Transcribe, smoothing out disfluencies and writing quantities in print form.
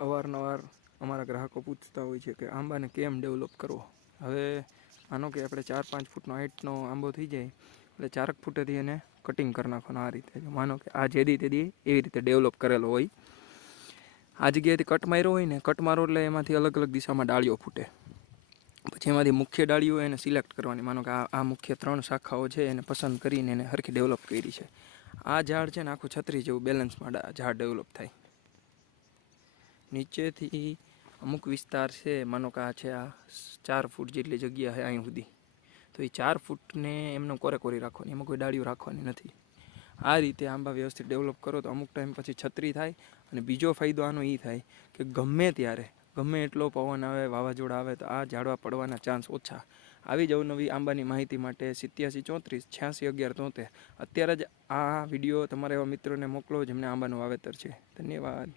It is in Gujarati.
અવારનવાર અમારા ગ્રાહકો પૂછતા હોય છે કે આંબાને કેમ ડેવલપ કરવો. હવે માનો કે આપણે 4-5 ફૂટનો હાઇટનો આંબો થઈ જાય એટલે 4 ફૂટેથી એને કટિંગ કરી નાખવાનું. આ રીતે માનો કે આ જેદી તેદી એવી રીતે ડેવલપ કરેલો હોય. આ જગ્યાએથી કટ માર્યો હોય ને, કટ મારો એટલે એમાંથી અલગ અલગ દિશામાં ડાળીઓ ફૂટે. પછી એમાંથી મુખ્ય ડાળીઓ એને સિલેક્ટ કરવાની. માનો કે આ મુખ્ય 3 શાખાઓ છે એને પસંદ કરીને એને હરખી ડેવલપ કરી છે. આ ઝાડ છે ને આખું છત્રી જેવું બેલેન્સમાં ઝાડ ડેવલપ થાય. નીચેથી અમુક વિસ્તાર છે, માનો કે આ છે આ 4 ફૂટ જેટલી જગ્યા છે અહીં સુધી, તો એ 4 ફૂટને એમને કોરી રાખવાની, એમાં કોઈ ડાળીઓ રાખવાની નથી. આ રીતે આંબા વ્યવસ્થિત ડેવલપ કરો તો અમુક ટાઈમ પછી છત્રી થાય. અને બીજો ફાયદો આનો એ થાય કે ગમે ત્યારે ગમે એટલો પવન આવે, વાવાઝોડા આવે તો આ ઝાડવા પડવાના ચાન્સ ઓછા. આવી જ અવનવી આંબાની માહિતી માટે 8734 861173 અત્યારે જ આ વિડીયો તમારા એવા મિત્રોને મોકલો જેમને આંબાનું વાવેતર છે. ધન્યવાદ.